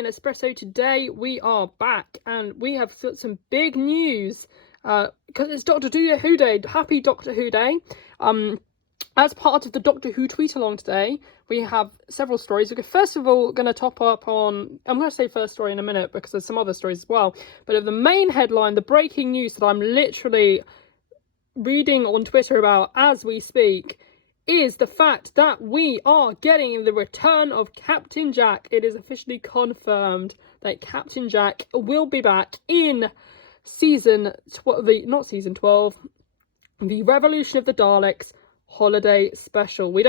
Coffee and Espresso. Today we are back and we have got some big news because it's Doctor Who Day. Happy Doctor Who Day. As part of the Doctor Who tweet along today, we have several stories. We're first of all going to top up on, I'm going to say first story in a minute because there's some other stories as well, but of the main headline, the breaking news that I'm literally reading on Twitter about as we speak, is the fact that we are getting the return of Captain Jack. It is officially confirmed that Captain Jack will be back in not season 12, the Revolution of the Daleks holiday special. We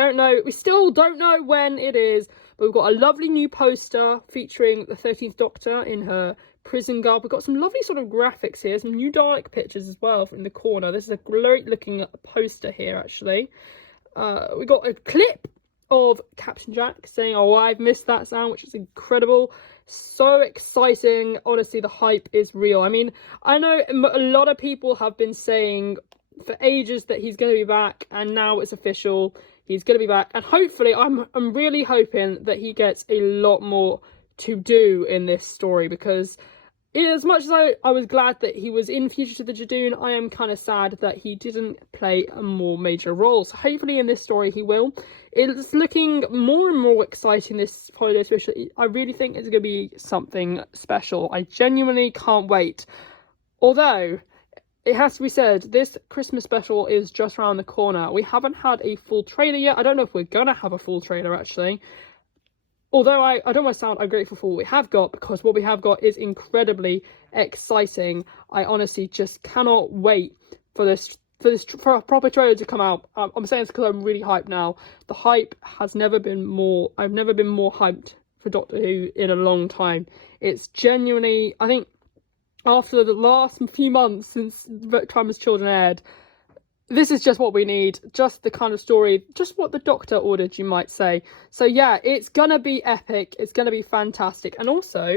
still don't know when it is, but we've got a lovely new poster featuring the 13th Doctor in her prison garb. We've got some lovely sort of graphics here, some new Dalek pictures as well in the corner. This is a great looking poster here, actually. We got a clip of Captain Jack saying, "Oh, I've missed that sound," which is incredible. So exciting. Honestly, the hype is real. I mean, I know a lot of people have been saying for ages that he's going to be back, and now it's official. He's going to be back, and hopefully, I'm really hoping that he gets a lot more to do in this story, because as much as I was glad that he was in Future to the Jadoon, I am kind of sad that he didn't play a more major role. So hopefully in this story he will. It's looking more and more exciting, this holiday special. I really think it's going to be something special. I genuinely can't wait. Although, it has to be said, this Christmas special is just around the corner. We haven't had a full trailer yet. I don't know if we're going to have a full trailer, actually. Although I don't want to sound ungrateful for what we have got, because what we have got is incredibly exciting. I honestly just cannot wait for a proper trailer to come out. I'm saying this because I'm really hyped now. The hype has never been more. I've never been more hyped for Doctor Who in a long time. It's genuinely, I think, after the last few months since Time as Children aired, this is just what we need, just the kind of story, just what the Doctor ordered, you might say. So yeah, it's gonna be epic, it's gonna be fantastic. And also,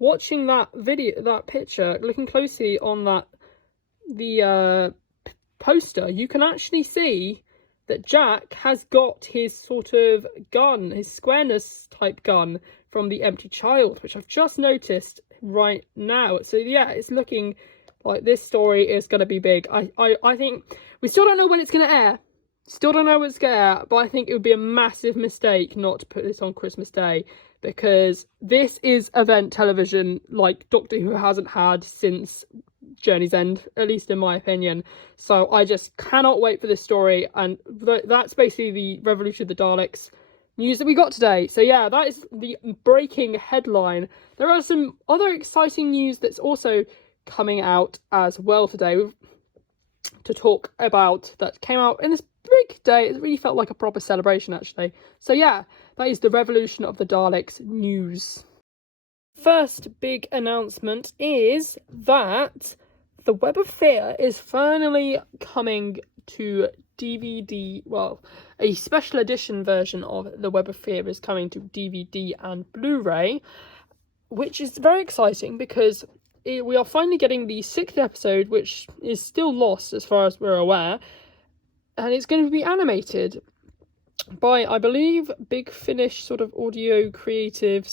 watching that picture, looking closely on the poster, you can actually see that Jack has got his sort of gun, his squareness type gun from The Empty Child, which I've just noticed right now. So yeah, it's looking like this story is going to be big. I think we still don't know when it's going to air. Still don't know when it's going to air, but I think it would be a massive mistake not to put this on Christmas Day, because this is event television like Doctor Who hasn't had since Journey's End, at least in my opinion. So I just cannot wait for this story, and that's basically the Revolution of the Daleks news that we got today. So yeah, that is the breaking headline. There are some other exciting news that's also coming out as well today to talk about, that came out in this big day. It really felt like a proper celebration, actually. So yeah, that is the Revolution of the Daleks news. First big announcement is that the Web of Fear is finally coming to DVD. Well, a special edition version of the Web of Fear is coming to DVD and Blu-ray, which is very exciting because we are finally getting the 6th episode, which is still lost as far as we're aware, and it's going to be animated by, I believe, Big Finish sort of audio creative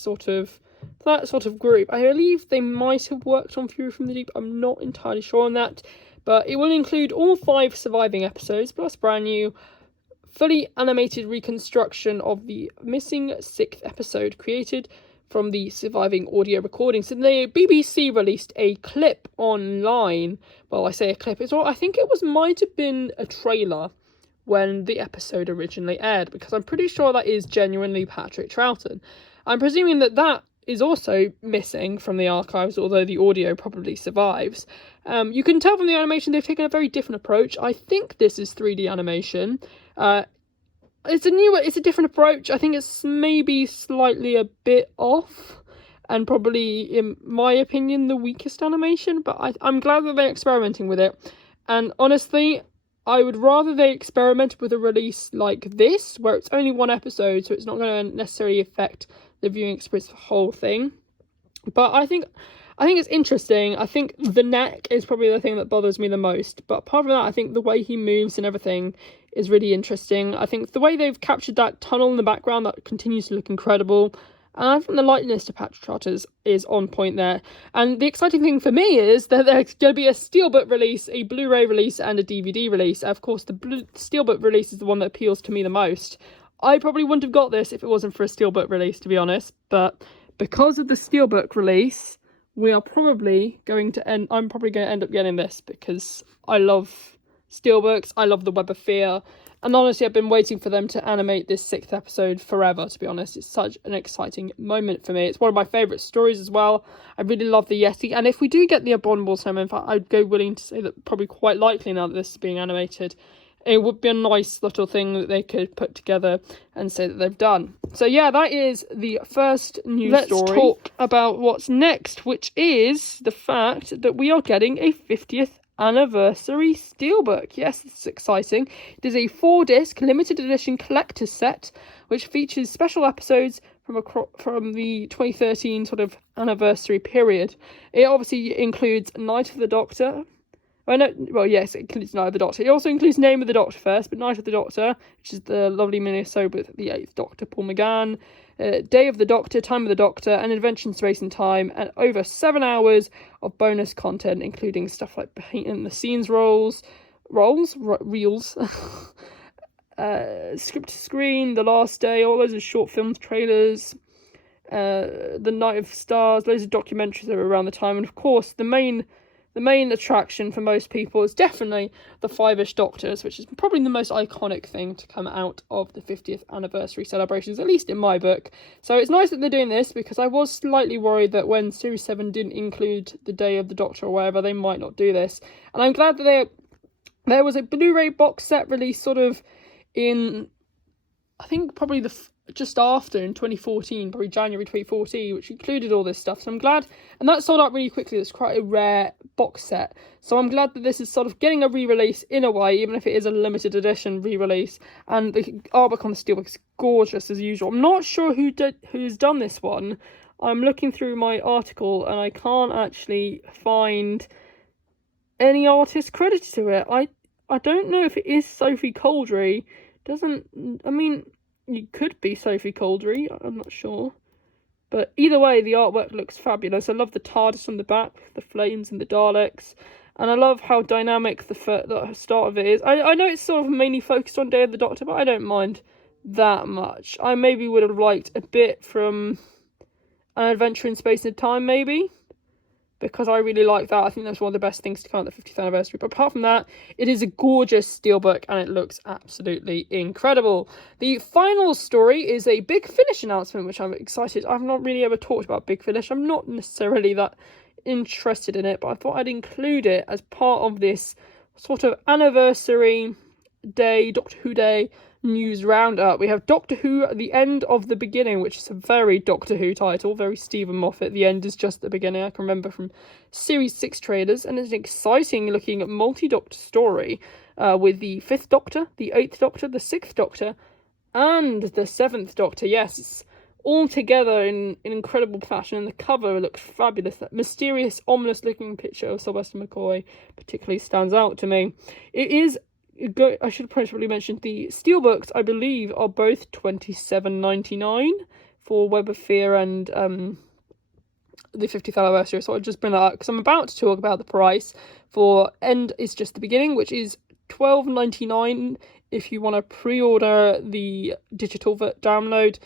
that sort of group. I believe they might have worked on Fury from the Deep. I'm not entirely sure on that, but it will include all 5 surviving episodes plus brand new fully animated reconstruction of the missing 6th episode created from the surviving audio recordings. And the BBC released a clip online. Well, I say a clip, I think it might have been a trailer when the episode originally aired, because I'm pretty sure that is genuinely Patrick Troughton. I'm presuming that is also missing from the archives, although the audio probably survives. You can tell from the animation they've taken a very different approach. I think this is 3D animation. It's a different approach. I think it's maybe slightly a bit off, and probably, in my opinion, the weakest animation, but I'm glad that they're experimenting with it. And honestly, I would rather they experiment with a release like this, where it's only 1 episode, so it's not going to necessarily affect the viewing experience of the whole thing. But I think it's interesting. I think the neck is probably the thing that bothers me the most. But apart from that, I think the way he moves and everything is really interesting. I think the way they've captured that tunnel in the background, that continues to look incredible. And I think the lightness to Patch Charters is on point there. And the exciting thing for me is that there's going to be a Steelbook release, a Blu-ray release, and a DVD release. Of course, the Steelbook release is the one that appeals to me the most. I probably wouldn't have got this if it wasn't for a Steelbook release, to be honest. But because of the Steelbook release, I'm probably going to end up getting this because I love Steelbooks. I love the Web of Fear. And honestly, I've been waiting for them to animate this 6th episode forever, to be honest. It's such an exciting moment for me. It's one of my favourite stories as well. I really love the Yeti. And if we do get the Abominable Snowman, in fact, I'd go willing to say that probably quite likely now that this is being animated, it would be a nice little thing that they could put together and say that they've done. So yeah, that is the first news story. Let's talk about what's next, which is the fact that we are getting a 50th anniversary Steelbook. Yes, this is exciting. It is a 4-disc limited edition collector's set which features special episodes from the 2013 sort of anniversary period. It obviously includes Night of the Doctor. Yes, it includes Night of the Doctor. It also includes Name of the Doctor first, but Night of the Doctor, which is the lovely minisode with the 8th Doctor, Paul McGann, Day of the Doctor, Time of the Doctor, and Adventure in Space and Time, and over 7 hours of bonus content, including stuff like behind the scenes reels, script to screen, The Last Day, all those are short films, trailers, The Night of Stars, loads of documentaries that were around the time, and of course the main attraction for most people is definitely the 5-ish Doctors, which is probably the most iconic thing to come out of the 50th anniversary celebrations, at least in my book. So it's nice that they're doing this, because I was slightly worried that when Series 7 didn't include the Day of the Doctor or whatever, they might not do this. And I'm glad that there was a Blu-ray box set released sort of in, I think probably just after, in 2014, probably January 2014, which included all this stuff. So I'm glad, and that sold out really quickly. It's quite a rare box set. So I'm glad that this is sort of getting a re-release in a way, even if it is a limited edition re-release. And the artwork on the Steelbook is gorgeous as usual. I'm not sure who's done this one. I'm looking through my article and I can't actually find any artist credited to it. I don't know if it is Sophie Coldry. It could be Sophie Coldry, I'm not sure. But either way, the artwork looks fabulous. I love the TARDIS on the back, the flames and the Daleks. And I love how dynamic the start of it is. I know it's sort of mainly focused on Day of the Doctor, but I don't mind that much. I maybe would have liked a bit from An Adventure in Space and Time, maybe, because I really like that. I think that's one of the best things to come out of the 50th anniversary. But apart from that, it is a gorgeous Steelbook and it looks absolutely incredible. The final story is a Big Finish announcement, which I'm excited. I've not really ever talked about Big Finish. I'm not necessarily that interested in it, but I thought I'd include it as part of this sort of anniversary day, Doctor Who Day news roundup. We have Doctor Who at the End of the Beginning, which is a very Doctor Who title, very Stephen Moffat. The end is just the beginning. I can remember from Series 6 trailers, and it's an exciting looking multi-Doctor story with the 5th Doctor, the 8th Doctor, the 6th Doctor, and the 7th Doctor. Yes, it's all together in incredible fashion, and the cover looks fabulous. That mysterious, ominous looking picture of Sylvester McCoy particularly stands out to me. It is I should probably mention the Steelbooks, I believe, are both $27.99 for Web of Fear and the 50th anniversary. So I'll just bring that up because I'm about to talk about the price for End is Just the Beginning, which is $12.99 if you want to pre-order the digital download,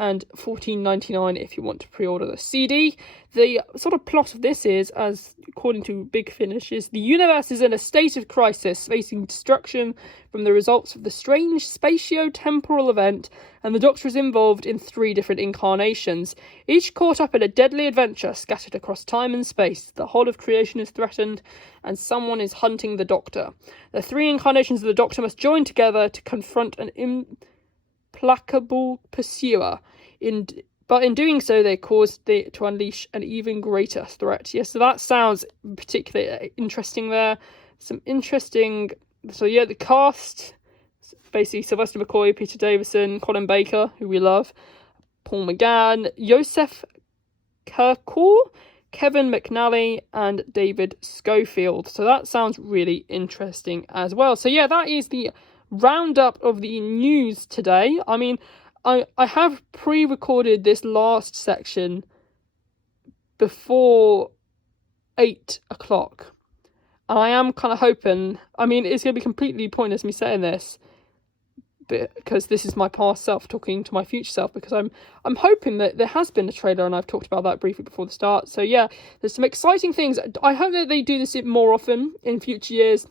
and $14.99 if you want to pre-order the CD. The sort of plot of this is, as according to Big Finish, is the universe is in a state of crisis, facing destruction from the results of the strange spatio-temporal event, and the Doctor is involved in 3 different incarnations, each caught up in a deadly adventure scattered across time and space. The whole of creation is threatened, and someone is hunting the Doctor. The 3 incarnations of the Doctor must join together to confront an implacable pursuer. But in doing so, they caused to unleash an even greater threat. Yes, so that sounds particularly interesting there. Some interesting... So yeah, the cast, basically Sylvester McCoy, Peter Davison, Colin Baker, who we love, Paul McGann, Joseph Kirkall, Kevin McNally, and David Schofield. So that sounds really interesting as well. So yeah, that is the roundup of the news today. I mean, I have pre-recorded this last section before 8 o'clock. And I am kind of hoping, I mean, it's going to be completely pointless me saying this, because this is my past self talking to my future self, because I'm hoping that there has been a trailer, and I've talked about that briefly before the start. So yeah, there's some exciting things. I hope that they do this more often in future years,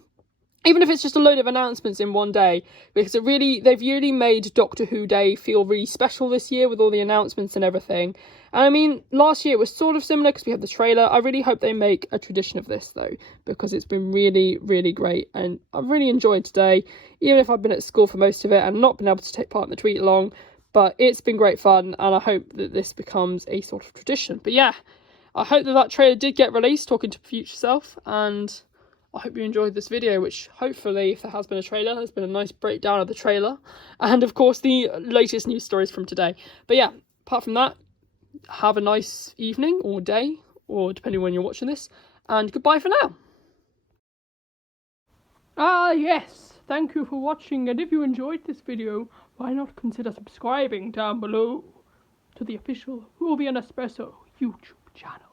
even if it's just a load of announcements in one day, because they've really made Doctor Who Day feel really special this year with all the announcements and everything. And I mean, last year it was sort of similar because we had the trailer. I really hope they make a tradition of this though, because it's been really, really great, and I've really enjoyed today, even if I've been at school for most of it and not been able to take part in the tweet along. But it's been great fun, and I hope that this becomes a sort of tradition. But yeah, I hope that trailer did get released, talking to future self, and I hope you enjoyed this video, which hopefully, if there has been a trailer, there's been a nice breakdown of the trailer, and of course the latest news stories from today. But yeah, apart from that, have a nice evening or day, or depending on when you're watching this, and goodbye for now. Yes, thank you for watching, and if you enjoyed this video, why not consider subscribing down below to the official Ruby and Espresso YouTube channel.